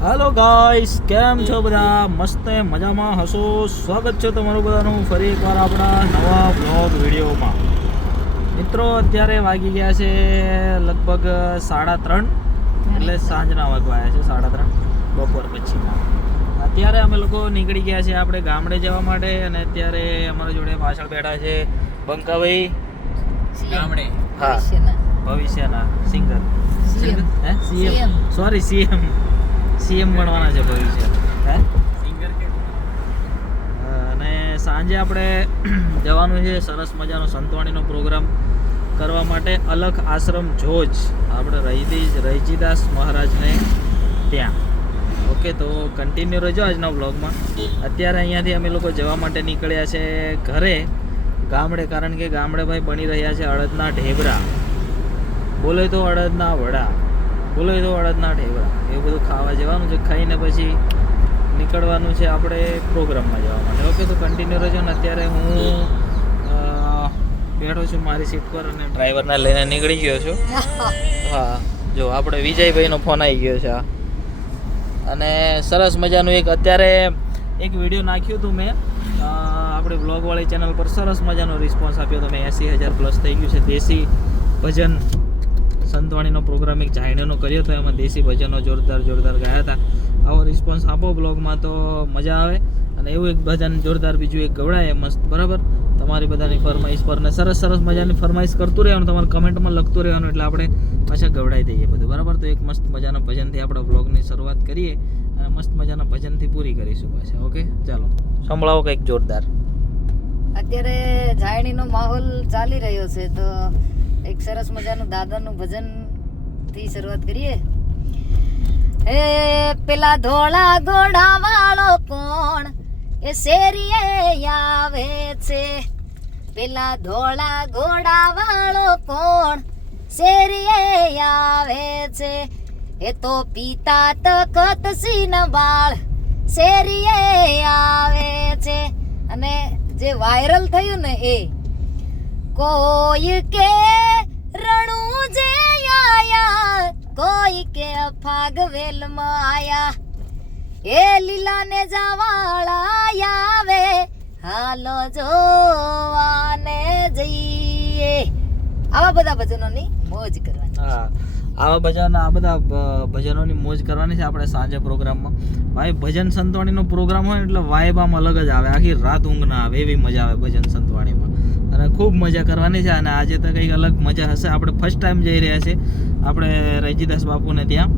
Hello guys, કેમ છો બધા? મસ્ત મજામાં હશો? સ્વાગત છે તમારું બધાનું ફરી એકવાર આપણા નવા બ્લોગ વિડીયોમાં. મિત્રો, અત્યારે વાગી ગયા છે લગભગ 3:30, એટલે સાંજના વાગવાયા છે 3:30 બપોર પછીના. અત્યારે અમે લોકો નીકળી ગયા છે આપણે ગામડે જવા માટે, અને અત્યારે અમારા જોડે પાછળ બેઠા છે બંકાભાઈ, ગામડે ભવિષ્યના સિંગર, સીએમ બનવાના છે ભવિષ્ય, સિંગર કે. અને સાંજે આપણે જવાનું છે સરસ મજાનો સંતવાણીનો પ્રોગ્રામ કરવા માટે અલખ આશ્રમ જોજ, આપણે રહીજીદાસ મહારાજને ત્યાં. ઓકે, તો કન્ટિન્યુ રહેજો આજના વ્લોગમાં. અત્યારે અહીંયાથી અમે લોકો જવા માટે નીકળ્યા છે ઘરે ગામડે, કારણ કે ગામડે ભાઈ બની રહ્યા છે અડદના ઢેબરા, બોલે તો અડદના વડા, બોલે તો અડદના ઢેબરા, એવું બધું ખાવા જવાનું છે. ખાઈને પછી નીકળવાનું છે આપણે પ્રોગ્રામમાં જવા માટે. ઓકે, તો કન્ટિન્યુ રહેજો. ને અત્યારે હું બેઠો છું મારી સીટ પર અને ડ્રાઈવરને લઈને નીકળી ગયો છું. હા, જો આપણે વિજયભાઈનો ફોન આવી ગયો છે. અને સરસ મજાનું અત્યારે એક વિડીયો નાખ્યું હતું મેં આપણે બ્લોગવાળી ચેનલ પર. સરસ મજાનો રિસ્પોન્સ આપ્યો તમે, 80,000 પ્લસ થઈ ગયું છે. દેશી ભજન સંતવાણીનો પ્રોગ્રામ એક જાયણીનો કર્યો હતો, એમાં દેશી ભજનો જોરદાર ગાયા હતા. આવો રિસ્પોન્સ આપો બ્લોગમાં તો મજા આવે. અને એવું એક ભજન જોરદાર બીજું એક ગવડાય મસ્ત, બરાબર? તમારી બધાની ફરમાઈશ પર ને સરસ મજાની ફરમાઈશ કરતું રહેવાનું, તમારે કમેન્ટમાં લખતું રહેવાનું, એટલે આપણે પાછા ગવડાવી દઈએ બધું, બરાબર? તો એક મસ્ત મજાના ભજનથી આપણે બ્લોગની શરૂઆત કરીએ અને મસ્ત મજાના ભજનથી પૂરી કરીશું પાછા. ઓકે, ચાલો સંભળાવો કંઈક જોરદાર. અત્યારે જાયણીનો માહોલ ચાલી રહ્યો છે, તો એક સરસ મજાનું દાદાનું ભજન થી શરૂઆત કરીએ. હે પેલા ધોળા ઘોડા વાળો કોણ એ શેરીએ આવે છે, પેલા ધોળા ઘોડા વાળો કોણ શેરીએ આવે છે, એ તો પિતા તખત સિંહ બાળ શેરીએ આવે છે. અને જે વાયરલ થયું ને એ કોઈ કે રણુ જે આયા, કોઈ કે અફાગ વેલમાં આયા, એ લીલા ને જાવાળા આવે, હાલો જોવાને જઈએ. આવા બધા ભજનોની મોજ કરવાની. હા, આવા બધા ભજનોની મોજ કરવાની છે આપણે સાંજે પ્રોગ્રામમાં. ભાઈ, ભજન સંતવાણીનો પ્રોગ્રામ હોય એટલે વાઇબ આમ અલગ જ આવે, આખી રાત ઊંઘ ના આવે એવી મજા આવે ભજન સંતવાણીમાં. અને ખૂબ મજા કરવાની છે. અને આજે તો કંઈક અલગ મજા હશે. આપણે ફર્સ્ટ ટાઈમ જઈ રહ્યા છે આપણે રહીજીદાસ બાપુને ત્યાં,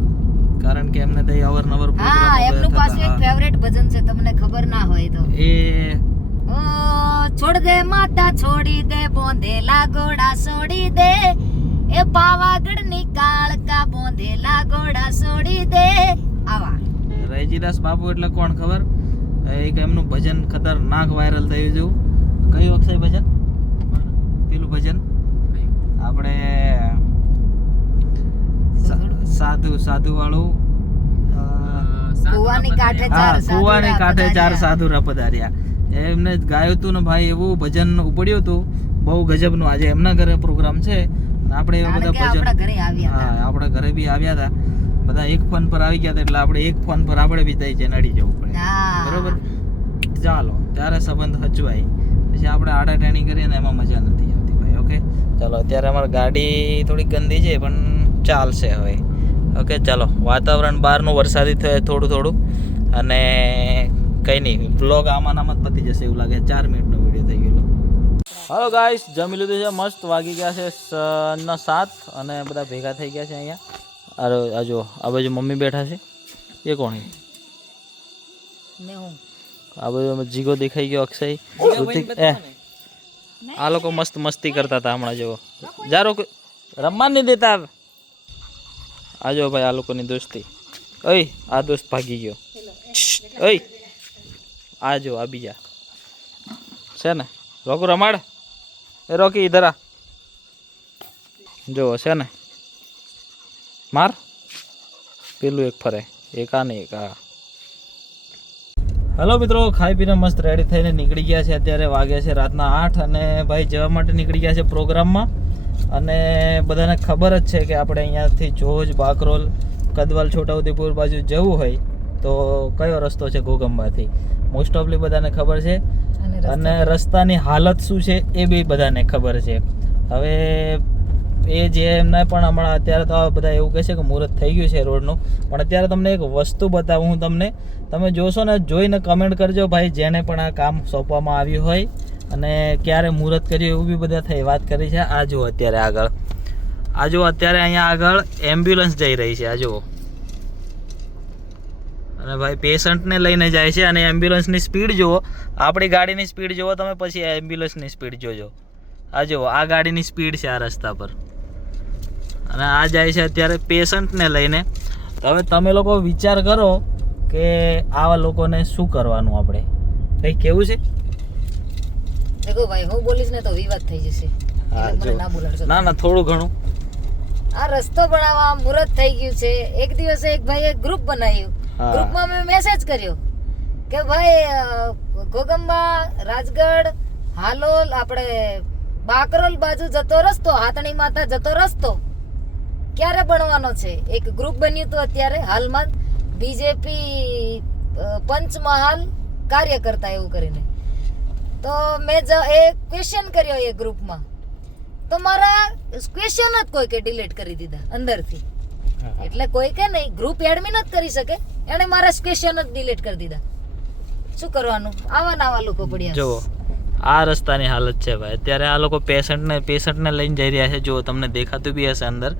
કારણ કે એમને ત્યાં અવારનવાર હા, એમનું પાછું એક ફેવરેટ ભજન છે, તમને ખબર ના હોય તો. એ છોડ દે માતા છોડી દે, બોંધેલા ઘોડા છોડી દે, એ પાવાગઢ ની કાળકા બોંધેલા ઘોડા છોડી દે. આવા રહીજીદાસ બાપુ એટલે કોણ ખબર? એક એમનું ભજન ખતરનાક વાયરલ થયું છે. કયું અક્ષય ભજન? પેલું ભજન આપણે સાધુ વાળું, કુવાની કાંઠે ચાર સાધુ રપધાર્યા, એમને જ ગાયું હતું ને ભાઈ. એવું ભજન ઉપડ્યું હતું બહુ ગજબનું. આજે એમના ઘરે પ્રોગ્રામ છે, આપણે એવા બધા ભજન આપણા ઘરે બી આવ્યા હતા. બધા એક ફોન પર આવી ગયા હતા, એટલે આપણે એક ફોન પર આપણે બી થઈ જાય નડી જવું પડે, બરોબર? ચાલો, ત્યારે સંબંધ હચવાય, પછી આપણે આડાટાણી કરીએ ને એમાં મજા નથી આવતી ભાઈ. ઓકે, ચાલો. અત્યારે અમારી ગાડી થોડી ગંદી છે પણ ચાલશે હવે. ઓકે, ચાલો. વાતાવરણ બહારનું વરસાદી થયું થોડું, અને કંઈ નહીં, બ્લોગ આમાં જ પતી જશે એવું લાગે. 4 મિનિટનો વિડીયો થઈ ગયેલો. હાલો ગાઈસ, જમી લીધું છે, મસ્ત વાગી ગયા છે 7, અને બધા ભેગા થઈ ગયા છે અહીંયા. અરે આ જો, આ બાજુ મમ્મી બેઠા છે. એ કોણ છે? આ બાજુ જીગો દેખાઈ ગયો, અક્ષય, ઋતિક. આ લોકો મસ્ત મસ્તી કરતા હતા હમણાં. જેવો જારો રમવા નહીં દેતા. આ જો ભાઈ, આ લોકોની દોસ્તી. ઓય, આ દોસ્ત ભાગી ગયો. ઓય, આ જો, આ બીજા છે ને. રોકુ રમાડ, એ રોકી ઇધર આ. જો છે ને, માર. પેલું એક ફરે, એક આ ને એક આ. હેલો મિત્રો, ખાઈ પીને મસ્ત રેડી થઈને નીકળી ગયા છે. અત્યારે વાગ્યા છે રાતના 8, અને ભાઈ જવા માટે નીકળી ગયા છે પ્રોગ્રામમાં. અને બધાને ખબર જ છે કે આપણે અહીંયાથી જોજ, બાકરોલ, કદવાલ, છોટાઉદેપુર બાજુ જવું હોય તો કયો રસ્તો છે ઘોગંબાથી મોસ્ટ ઓફલી બધાને ખબર છે, અને રસ્તાની હાલત શું છે એ બી બધાને ખબર છે. હવે એ જે એમને પણ હમણાં અત્યારે તો બધા એવું કહે છે કે મુહૂર્ત થઈ ગયું છે રોડનું, પણ અત્યારે તમને એક વસ્તુ બતાવું હું તમને, તમે જોશો ને જોઈને કમેન્ટ કરજો ભાઈ જેને પણ આ કામ સોંપવામાં આવ્યું હોય અને ક્યારે મુહૂર્ત કર્યું એવું બી બધા થઈ વાત કરી છે. આ જુઓ અત્યારે આગળ, આ જુઓ અત્યારે અહીંયા આગળ એમ્બ્યુલન્સ જઈ રહી છે, આ જુઓ, અને ભાઈ પેશન્ટને લઈને જાય છે, અને એમ્બ્યુલન્સની સ્પીડ જુઓ, આપણી ગાડીની સ્પીડ જુઓ તમે, પછી એમ્બ્યુલન્સની સ્પીડ જોજો. આ જુઓ આ ગાડીની સ્પીડ છે આ રસ્તા પર, અને આ જાય છે અત્યારે પેશન્ટને લઈને. હવે તમે લોકો વિચાર કરો કે આવા લોકોને શું કરવાનું, આપણે કંઈ કેવું છે? દેખો ભાઈ હું બોલીશ ને તો વિવાદ થઈ જશે. ના ના થોડું ઘણું આ રસ્તો બનાવવા મુહૂર્ત થઈ ગયું છે. એક દિવસે એક ભાઈએ ગ્રુપ બનાવ્યું, ગ્રુપમાં મેં મેસેજ કર્યો કે ભાઈ ઘોગંબા, રાજગઢ, હાલોલ, આપણે બાકરોલ બાજુ જતો રસ્તો, હાથણી માતા જતો રસ્તો ક્યારે બનવાનો છે? એક ગ્રુપ બન્યું હતું અત્યારે હાલમાં બીજેપી પંચમહાલ કાર્યકર્તા એવું કરીને. તો મેં એ ક્વેશ્ચન કર્યો એ ગ્રુપમાં, તો મારા ક્વેશ્ચન જ કોઈ કે ડિલીટ કરી દીધા અંદરથી. એટલે કોઈ કે નહીં, ગ્રુપ એડમિન જ કરી શકે, એણે મારા ક્વેશ્ચન જ ડિલીટ કરી દીધા. શું કરવાનું? આવા લોકો પડ્યા. જો આ રસ્તાની હાલત છે ભાઈ, અત્યારે આ લોકો પેશન્ટને લઈને જઈ રહ્યા છે, જો તમને દેખાતું બી હશે અંદર.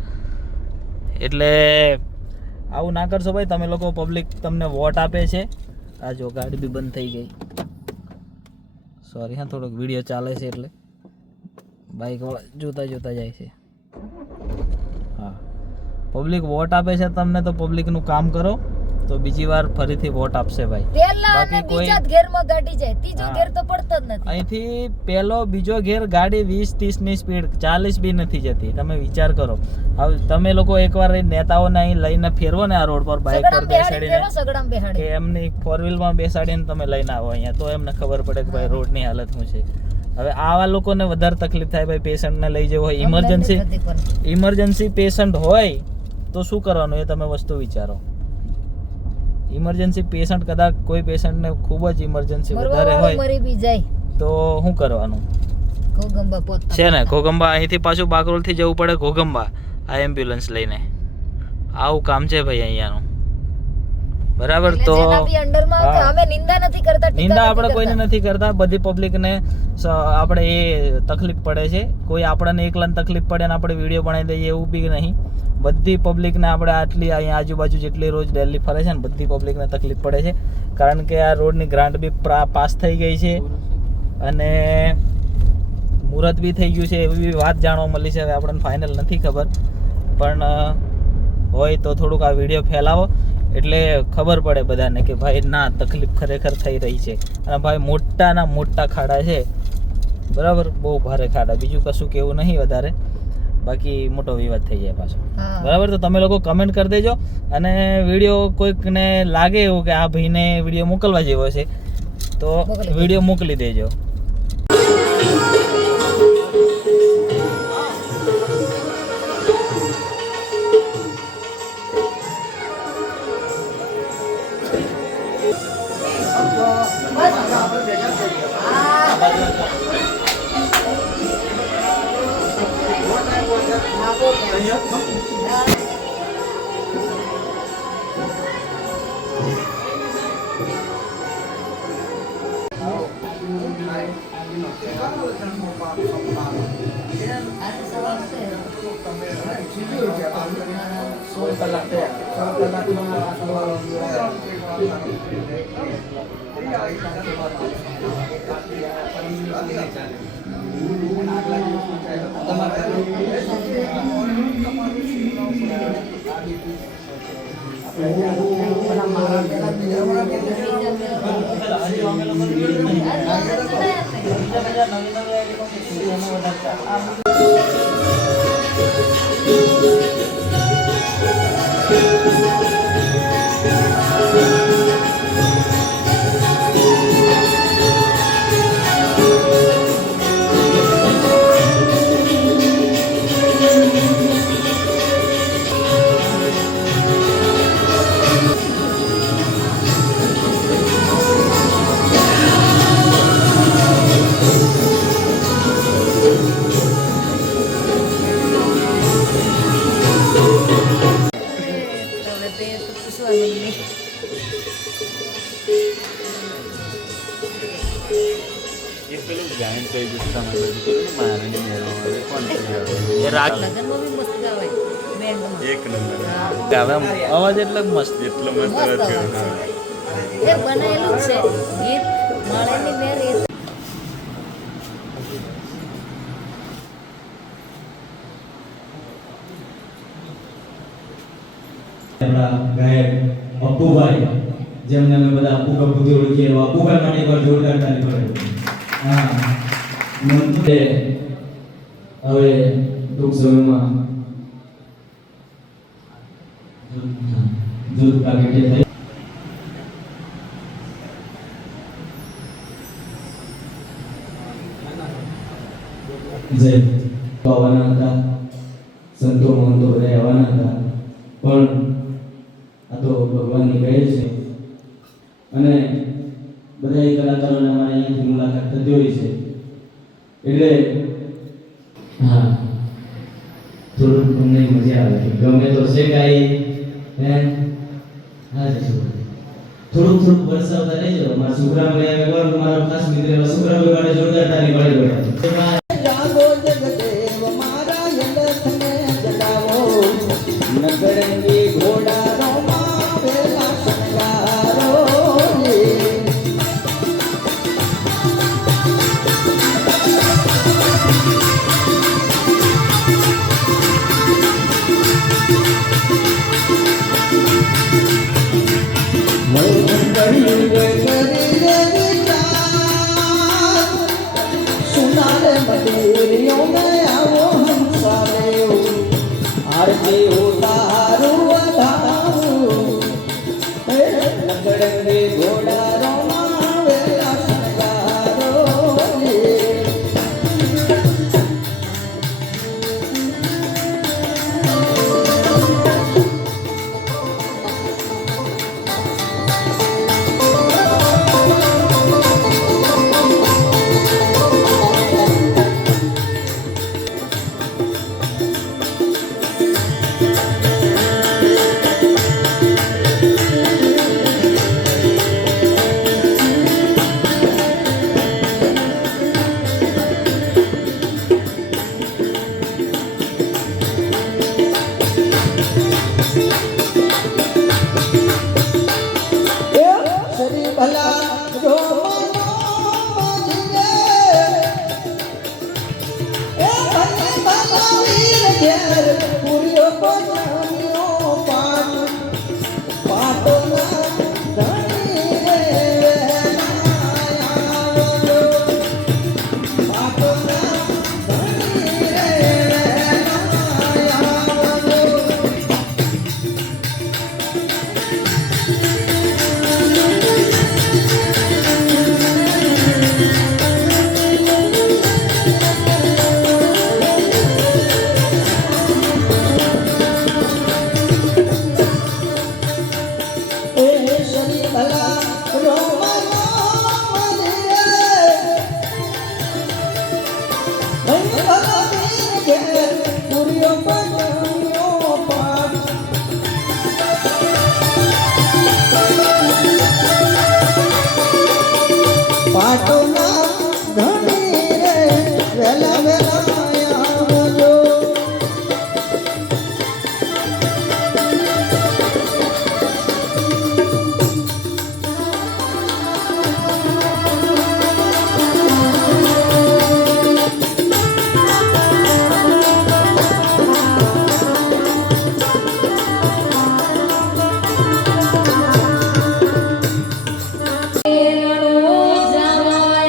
એટલે આવું ના કરશો ભાઈ, તમે લોકો પબ્લિક તમને વોટ આપે છે. આ જો ગાડી બી બંધ થઈ ગઈ, સોરી હા, થોડોક વિડીયો ચાલે છે એટલે બાઇક જોતા જાય છે. હા, પબ્લિક વોટ આપે છે તમને, તો પબ્લિકનું કામ કરો તો બીજી વાર ફરીથી વોટ આપશે ભાઈ. બાકી કોઈ ગેરમાં ગાડી જાય, ત્રીજો ગેર તો પડતો જ નથી. અહીંથી પહેલો બીજો ગેર ગાડી 20-30 ની સ્પીડ, 40 બી નથી જતી. તમે વિચાર કરો, હવે તમે લોકો એકવાર નેતાઓને અહીં લઈને ફેરવો ને આ રોડ પર બાઇક પર બેસાડીને, કે એમની 4 વ્હીલમાં બેસાડીને તમે લઈને આવો અહીંયા, તો એમને ખબર પડે કે ભાઈ રોડની હાલત શું છે. હવે આવા લોકોને વધારે તકલીફ થાય ભાઈ, પેશન્ટને લઈ જવો હોય, ઇમરજન્સી પેશન્ટ હોય તો શું કરવાનું એ તમે વસ્તુ વિચારો. ઇમરજન્સી પેશન્ટ, કદાચ કોઈ પેશન્ટને ખૂબ જ ઇમરજન્સી વધારે હોય તો શું કરવાનું છે ને? ઘોગંબા અહીંથી પાછું બાકરોલથી જવું પડે ઘોગંબા આ એમ્બ્યુલન્સ લઈને. આવું કામ છે ભાઈ અહીંયાનું, બરાબર? તો નિંદા આપણે કોઈને નથી કરતા, બધી પબ્લિકને આપણે એ તકલીફ પડે છે. કોઈ આપણને એકલાને તકલીફ પડે ને આપણે વિડીયો બનાવી દઈએ એવું બી નહીં. બધી પબ્લિકને આપણે આટલી અહીંયા આજુબાજુ જેટલી રોજ ડેલી ફરે છે ને બધી પબ્લિકને તકલીફ પડે છે, કારણ કે આ રોડની ગ્રાન્ટ બી પાસ થઈ ગઈ છે અને મુહૂર્ત બી થઈ ગયું છે એવી વાત જાણવા મળી છે. હવે આપણને ફાઇનલ નથી ખબર, પણ હોય તો થોડુંક આ વિડીયો ફેલાવો એટલે ખબર પડે બધાને કે ભાઈ ના તકલીફ ખરેખર થઈ રહી છે. અને ભાઈ મોટાના મોટા ખાડા છે, બરાબર? બહુ ભારે ખાડા, બીજું કશું કેવું નહીં વધારે, બાકી મોટો વિવાદ થઈ જાય પાછો, બરાબર? તો તમે લોકો કમેન્ટ કરી દેજો, અને વિડીયો કોઈકને લાગે એવું કે આ ભાઈને વિડીયો મોકલવા જેવો છે તો વિડીયો મોકલી દેજો. પૂછવાનું નહીં. એ પેલું ગાયન કહી દીધું તમે બધું પેલું મારાની મેળવવા કોણ એ રાગ લગ્નમાં બી મસ્ત ગાવાય બેન્ડમાં. એક નંબર ગાવે આમ અવાજ એટલે જ મસ્ત. એટલો મસ્ત મસ્ત અવાજ અવાજ કર્યો. છે. એ બનાવેલું જ છે ગીત માળેની મેર એ આપણા ગાયક અપ્પુભાઈ, જેમને અમે બધા અપ્પુ કપૂરથી ઓળખીએ એવા અપ્પુભાઈ માટે એકવાર જોરદાર તાળી પાડો. હા, મંત્રે હવે ટૂંક સમયમાં જૂથ કાગળે થઈ જય આવવાના હતા, સંતો મહંતો બધા આવવાના હતા, પણ આ તો ભગવાનની કહેલ છે અને બધા કલાકારોને અમારે અહીંયાથી મુલાકાત થતી હોય છે એટલે હા થોડુંક તમને મજા આવે ગમે તો છે કાંઈ હે હા થોડુંક વરસાવતા રહેજો. મારા છોકરા મને આવે કોણ મારો ખાસ મિત્ર એવા છોકરા માટે જોરદાર તાળી પાડી બેઠા. જાગો જગદેવ મારા યલથને જગાવો નગરંગી ઘોડાનો માવેલા શણગારો सुनारे मदेरियों में आओ हम सारे आरती उतारू अधारू लकड़ंगे घोड़ा रोमा वेला शणगारो श्री भला जो मनो ए भले भला वीर घेर पूरियो को नामियो पाट पाटो ना धनी रे वेलाया पाटो ना धनी रे वेलाया श्री भला रोमा मंदिरे भई भला वीर घेर पूरियो पटनियो पाट पाटो ना धनी रे वेला वेला आवજો જાવા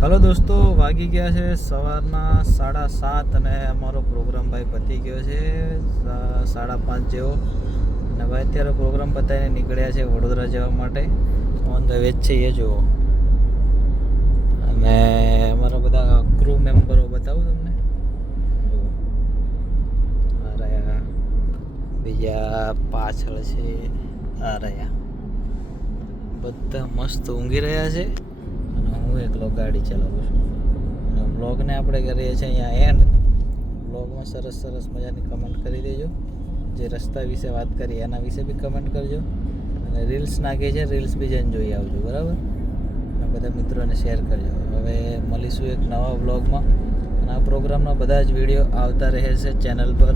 હલો દોસ્તો, વાગી ગયા છે સવારના 7:30 અને અમારો પ્રોગ્રામ ભાઈ પતી ગયો છે 5:30 જેવો. અને ભાઈ અત્યારે પ્રોગ્રામ પતાવીને નીકળ્યા છે વડોદરા જવા માટે. ઓન ધ વે છે એ જુઓ. અને અમારા બધા ક્રૂ મેમ્બરો બતાવું તમને. જુઓ આ રહ્યા, બીજા પાછળ છે આ રહ્યા, બધા મસ્ત ઊંઘી રહ્યા છે. હું એકલો ગાડી ચલાવું છું. અને વ્લોગને આપણે કરીએ છીએ અહીંયા એન્ડ. વ્લોગમાં સરસ સરસ મજાની કમેન્ટ કરી દેજો. જે રસ્તા વિશે વાત કરી એના વિશે બી કમેન્ટ કરજો. અને રીલ્સ નાખી છે, રીલ્સ બી જઈને જોઈ આવજો, બરાબર? અને બધા મિત્રોને શેર કરજો. હવે મળીશું એક નવા વ્લોગમાં. અને આ પ્રોગ્રામના બધા જ વિડીયો આવતા રહે છે ચેનલ પર.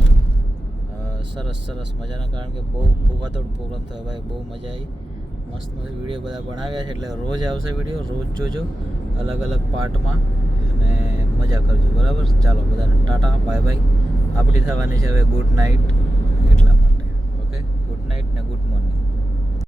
સરસ સરસ મજાના, કારણ કે બહુ ભૂવાતોડ પ્રોગ્રામ થયો ભાઈ, બહુ મજા આવી. મસ્ત મસ્ત વિડીયો બધા બનાવ્યા છે, એટલે રોજ આવશે વિડીયો, રોજ જોજો અલગ અલગ પાર્ટમાં. અને મજા કરજો, બરાબર? ચાલો બધાને ટાટા બાય બાય. આપણી થવાની છે હવે ગુડ નાઇટ, એટલા માટે. ઓકે, ગુડ નાઇટ ને ગુડ મોર્નિંગ.